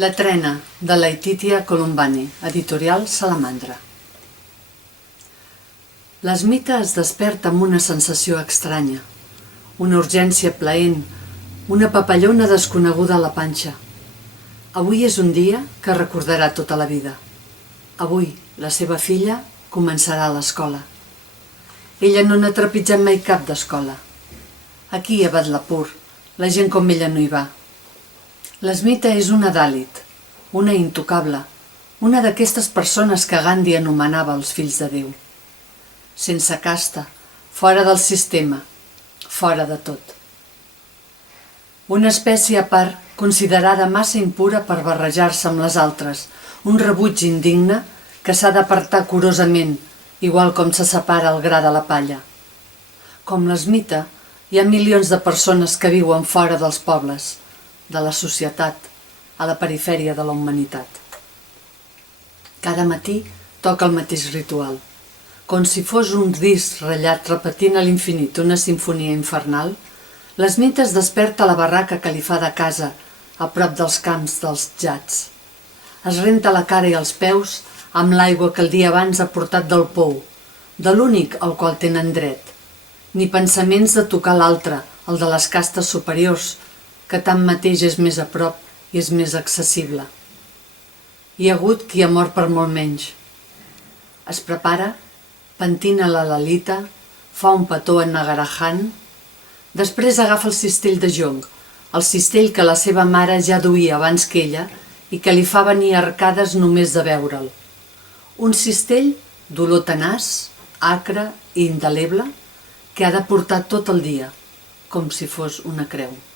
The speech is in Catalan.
La trena, de Laetitia Colombani, editorial Salamandra. L'Esmita es desperta amb una sensació estranya, una urgència plaent, una papallona desconeguda a la panxa. Avui és un dia que recordarà tota la vida. Avui, la seva filla començarà a l'escola. Ella no n'ha trepitjat mai cap d'escola. Aquí, a Badlapur, la gent com ella no hi va. L'Esmita és una dàlit, una intocable, una d'aquestes persones que Gandhi anomenava els fills de Déu. Sense casta, fora del sistema, fora de tot. Una espècie a part, considerada massa impura per barrejar-se amb les altres, un rebuig indigne que s'ha d'apartar curosament, igual com se separa el gra de la palla. Com l'Esmita, hi ha milions de persones que viuen fora dels pobles, de la societat, a la perifèria de la humanitat. Cada matí toca el mateix ritual. Com si fos un disc ratllat repetint a l'infinit una simfonia infernal, l'Esmita es desperta a la barraca que li fa de casa, a prop dels camps dels jats. Es renta la cara i els peus amb l'aigua que el dia abans ha portat del pou, de l'únic al qual tenen dret. Ni pensaments de tocar l'altre, el de les castes superiors, que tanmateix és més a prop i és més accessible. Hi ha hagut qui ha mort per molt menys. Es prepara, pentina la Lalita, fa un petó en Nagarajan, després agafa el cistell de jonc, el cistell que la seva mare ja duia abans que ella i que li fa venir arcades només de veure'l. Un cistell d'olor tenaç, acre i indeleble que ha de portar tot el dia, com si fos una creu.